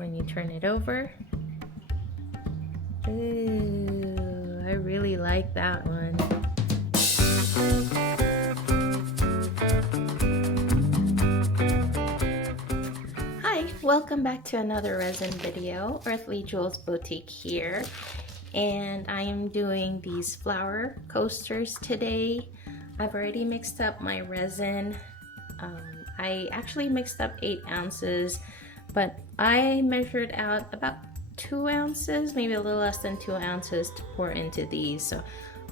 when you turn it over. Ooh, I really like that one. Hi, welcome back to another resin video. Earthly Jewels Boutique here, and I am doing these flower coasters today. I've already mixed up my resin. I actually mixed up 8 ounces, but I measured out about 2 ounces, maybe a little less than 2 ounces to pour into these. So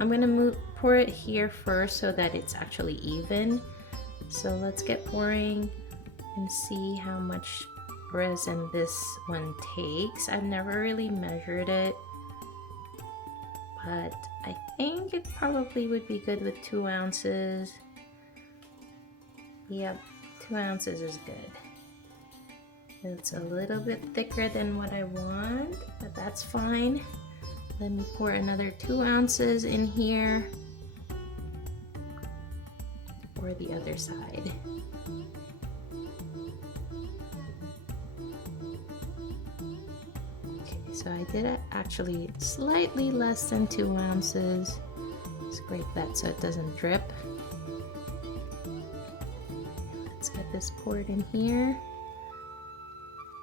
I'm gonna pour it here first so that it's actually even. So let's get pouring and see how much resin this one takes. I've never really measured it, but I think it probably would be good with 2 ounces. Yep, 2 ounces is good. It's a little bit thicker than what I want, but that's fine. Let me pour another 2 ounces in here for the other side. Okay, so I did actually slightly less than 2 ounces. Scrape that so it doesn't drip. Let's get this poured in here.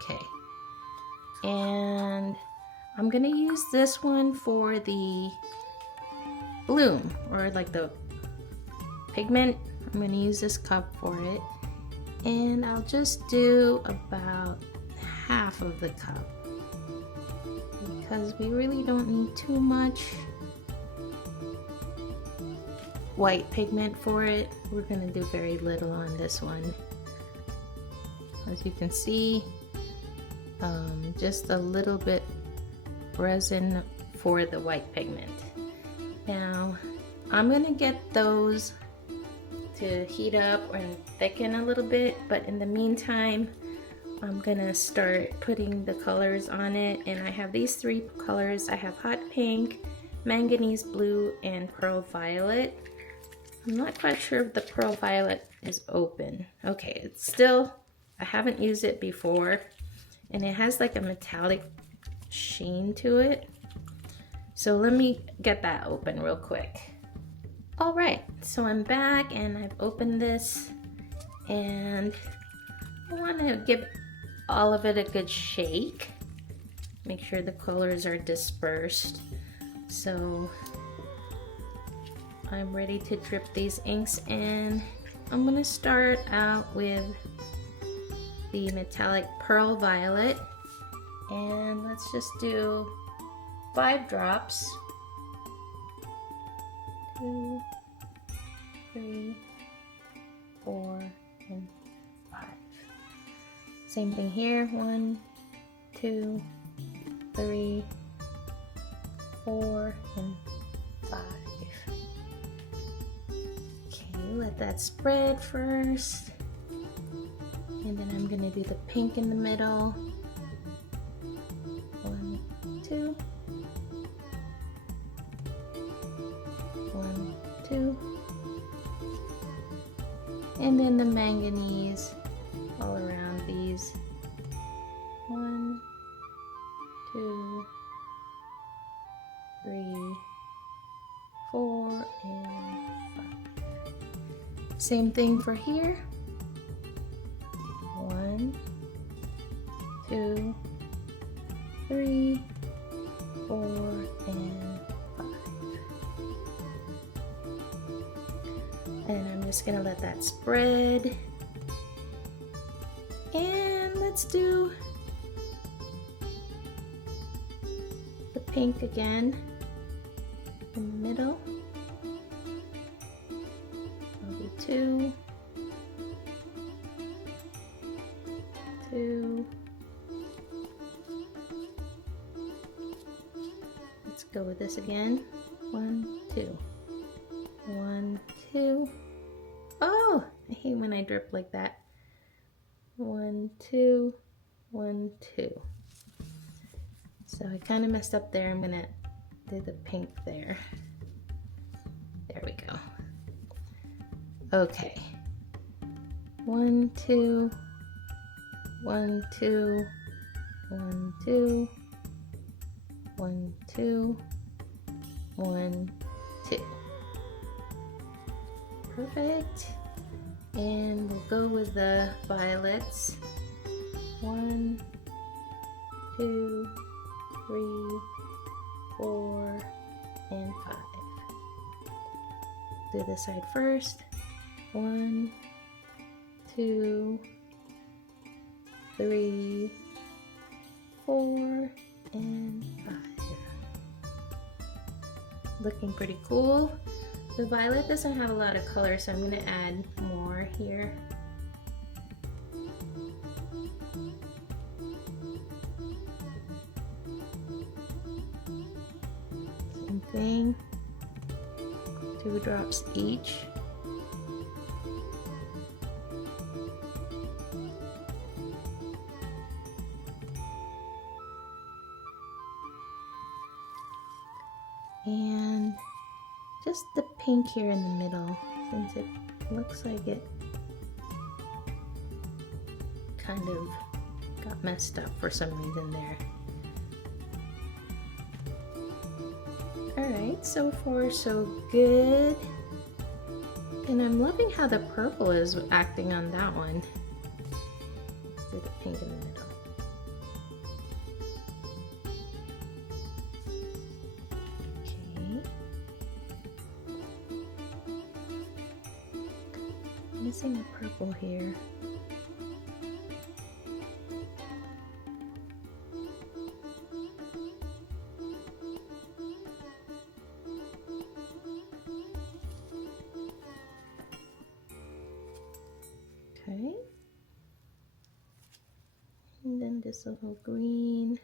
Okay, and I'm gonna use this one for the bloom, or like the pigment. I'm gonna use this cup for it, and I'll just do about half of the cup because we really don't need too much white pigment for it. We're gonna do very little on this one. As you can see, just a little bit resin for the white pigment. Now I'm gonna get those to heat up and thicken a little bit, but in the meantime I'm gonna start putting the colors on it, and I have these 3 colors. I have hot pink, manganese blue, and pearl violet. I'm not quite sure if the pearl violet is open. Okay, it's still, I haven't used it before, and it has like a metallic sheen to it. So let me get that open real quick. All right, so I'm back and I've opened this, and I want to give all of it a good shake. Make sure the colors are dispersed. So I'm ready to drip these inks in. I'm gonna start out with the metallic pearl violet, and let's just do 5 drops. 2, 3, 4, and 5. Same thing here. 1, 2, 3, 4, and 5. Okay, let that spread first. And then I'm gonna do the pink in the middle. 1, 2. 1, 2. And then the manganese all around these. 1, 2, 3, 4, and 5. Same thing for here. 1, 2, 3, 4, and 5. And I'm just gonna let that spread. And let's do the pink again in the middle. I'll do 2, 2. Let's go with this again. 1, 2. 1, 2. Oh, I hate when I drip like that. 1, 2, 1, 2. So I kind of messed up there. I'm gonna do the pink there. There we go. Okay. 1, 2, 1, 2, 1, 1, 2. Perfect. And we'll go with the violets. 1, 2, 3, 4, and 5. Do this side first. 1, 2, 3, 4, and 5. Looking pretty cool. The violet doesn't have a lot of color, so I'm going to add more here. Same thing. 2 drops each. And just the pink here in the middle, since it looks like it kind of got messed up for some reason there. Alright, so far so good. And I'm loving how the purple is acting on that one. Let's do the pink in the middle. Missing the purple here. Okay. And then this little green.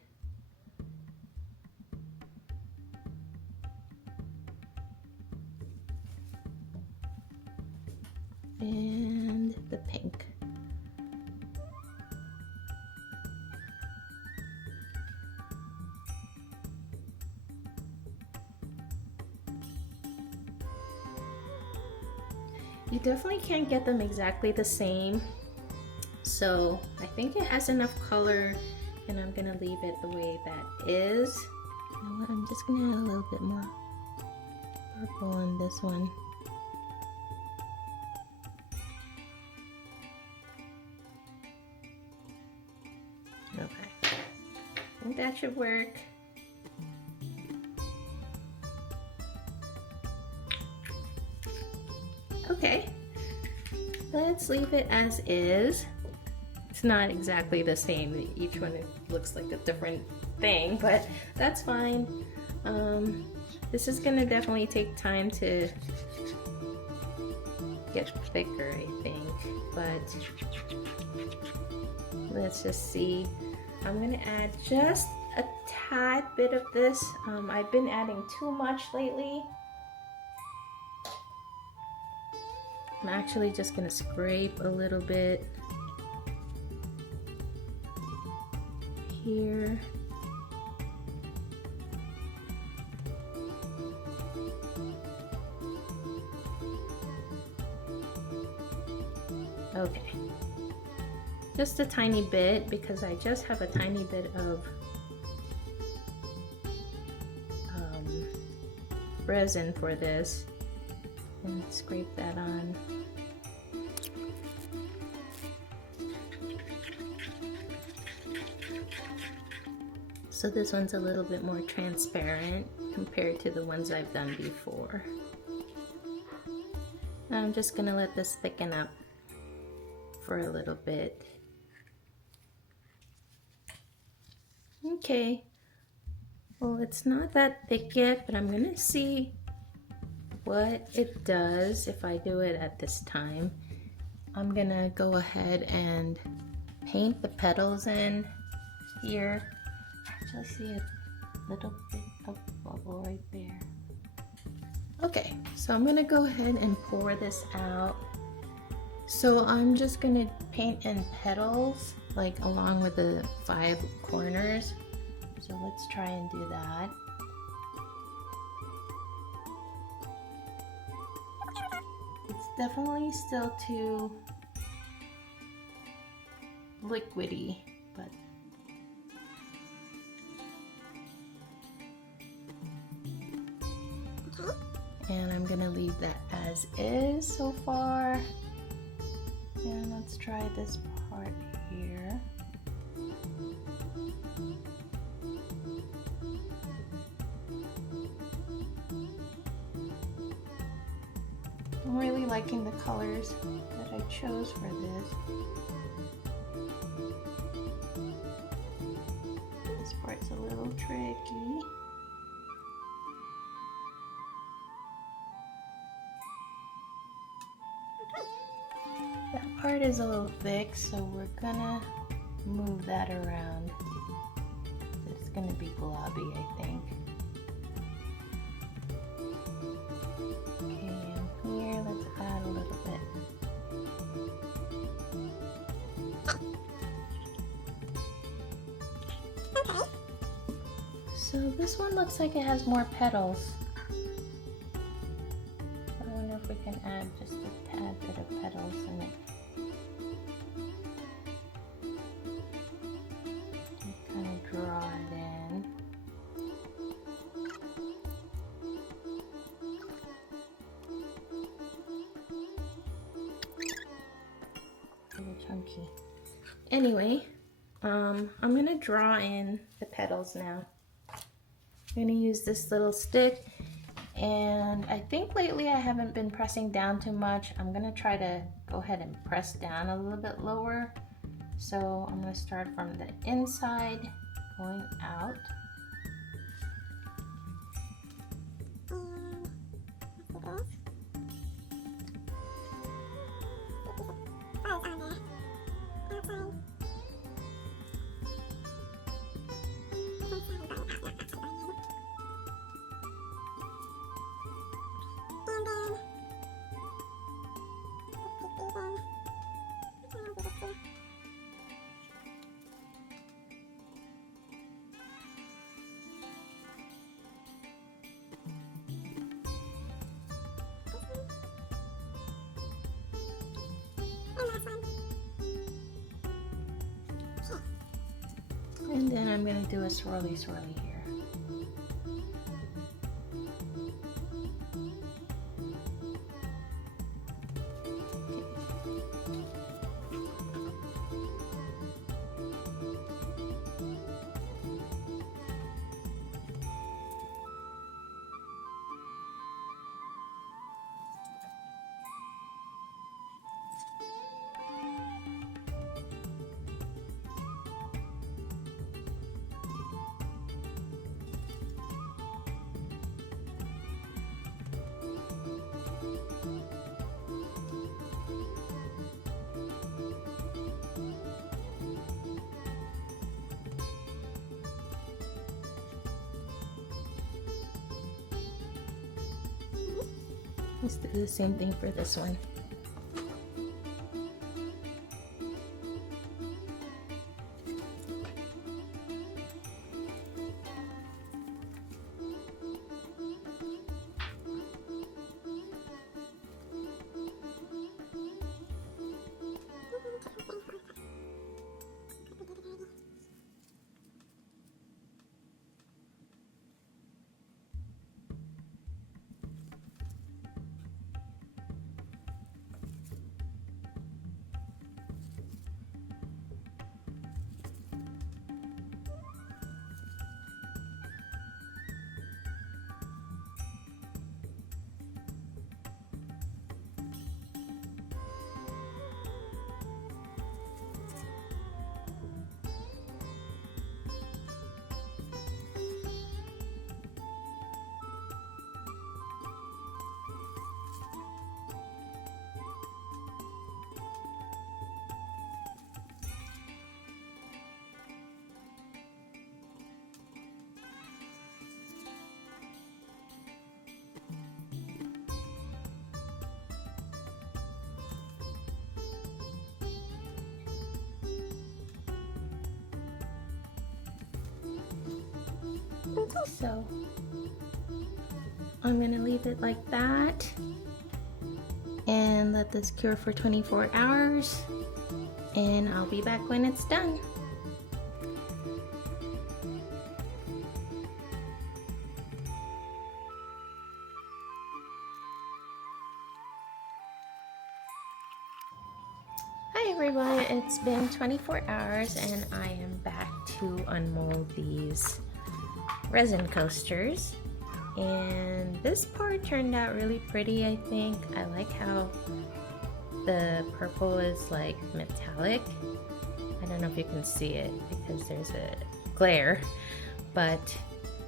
And the pink. You definitely can't get them exactly the same, so I think it has enough color, and I'm gonna leave it the way that is. You know what, I'm just gonna add a little bit more purple on this one. Okay, I think that should work. Okay, let's leave it as is. It's not exactly the same. Each one looks like a different thing, but that's fine. This is gonna definitely take time to get thicker, I think, but let's just see. I'm gonna add just a tad bit of this. I've been adding too much lately. I'm actually just gonna scrape a little bit here. Okay, just a tiny bit, because I just have a tiny bit of resin for this, and scrape that on. So this one's a little bit more transparent compared to the ones I've done before. Now I'm just gonna let this thicken up for a little bit. Okay, well, it's not that thick yet, but I'm gonna see what it does if I do it at this time. I'm gonna go ahead and paint the petals in here. Actually, see a little bit of bubble right there. Okay, so I'm gonna go ahead and pour this out. So I'm just gonna paint in petals, like along with the 5 corners. So let's try and do that. It's definitely still too liquidy, but And I'm gonna leave that as is so far. And let's try this part here. I'm really liking the colors that I chose for this. This part's a little tricky. That part is a little thick, so we're gonna move that around. It's gonna be globby, I think. Okay, and here, let's add a little bit. So this one looks like it has more petals. I wonder if we can add just a tad bit of petals in it. Kind of draw it in. A little chunky. Anyway, I'm gonna draw in the petals now. I'm gonna use this little stick, and I think lately I haven't been pressing down too much. I'm gonna try to go ahead and press down a little bit lower. So I'm gonna start from the inside, going out. And then I'm going to do a swirly swirly here. Let's do the same thing for this one. So I'm gonna leave it like that and let this cure for 24 hours, and I'll be back when it's done. Hi everyone, it's been 24 hours and I am back to unmold these resin coasters. And this part turned out really pretty, I think. I like how the purple is like metallic. I don't know if you can see it because there's a glare, but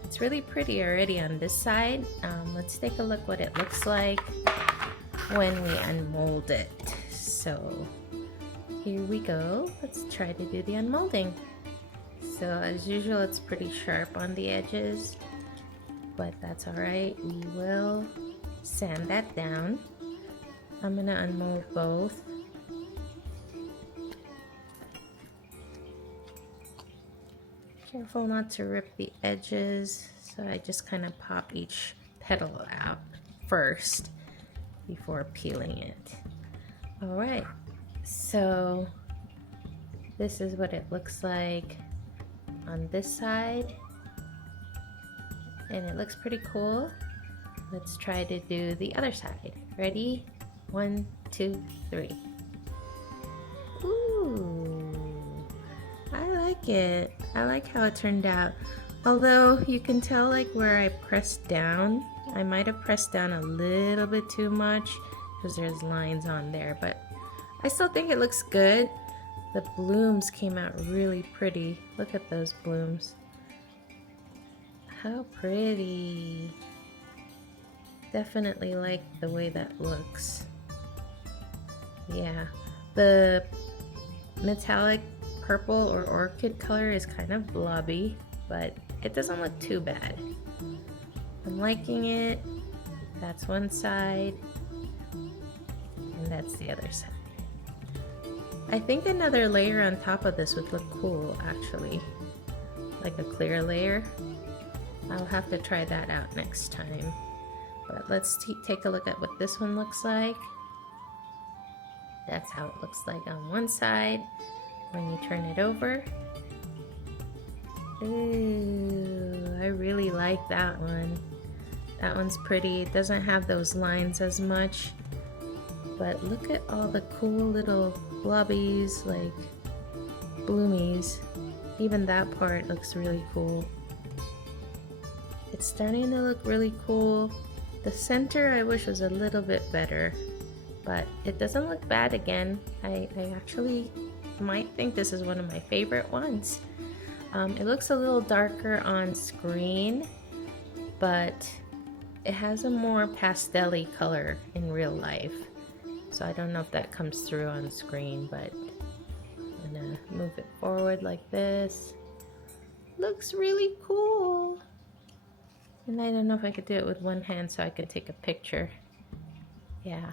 it's really pretty already on this side. Let's take a look what it looks like when we unmold it. So here we go. Let's try to do the unmolding. So as usual, it's pretty sharp on the edges, but that's all right. We will sand that down. I'm gonna unmold both. Careful not to rip the edges. So I just kind of pop each petal out first before peeling it. All right. So this is what it looks like on this side, and it looks pretty cool. Let's try to do the other side. Ready? 1, 2, 3. Ooh, I like it. I like how it turned out. Although you can tell like where I pressed down, I might have pressed down a little bit too much because there's lines on there, but I still think it looks good. The blooms came out really pretty. Look at those blooms. How pretty. Definitely like the way that looks. Yeah, the metallic purple or orchid color is kind of blobby, but it doesn't look too bad. I'm liking it. That's one side, and that's the other side. I think another layer on top of this would look cool, actually. Like a clear layer. I'll have to try that out next time. But let's take a look at what this one looks like. That's how it looks like on one side when you turn it over. Ooh, I really like that one. That one's pretty. It doesn't have those lines as much. But look at all the cool little blobbies, like bloomies. Even that part looks really cool. It's starting to look really cool. The center I wish was a little bit better, but it doesn't look bad again. I actually might think this is one of my favorite ones. It looks a little darker on screen, but it has a more pastel-y color in real life. So I don't know if that comes through on screen, but I'm gonna move it forward like this. Looks really cool. And I don't know if I could do it with one hand so I could take a picture. Yeah.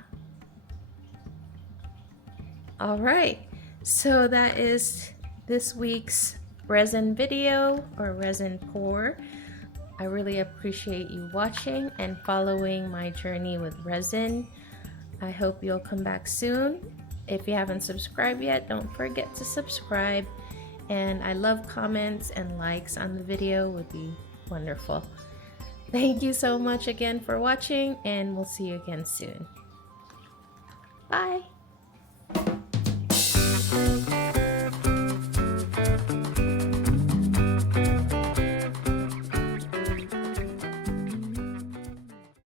All right, so that is this week's resin video or resin pour. I really appreciate you watching and following my journey with resin. I hope you'll come back soon. If you haven't subscribed yet, don't forget to subscribe. And I love comments and likes on the video, would be wonderful. Thank you so much again for watching, and we'll see you again soon. Bye.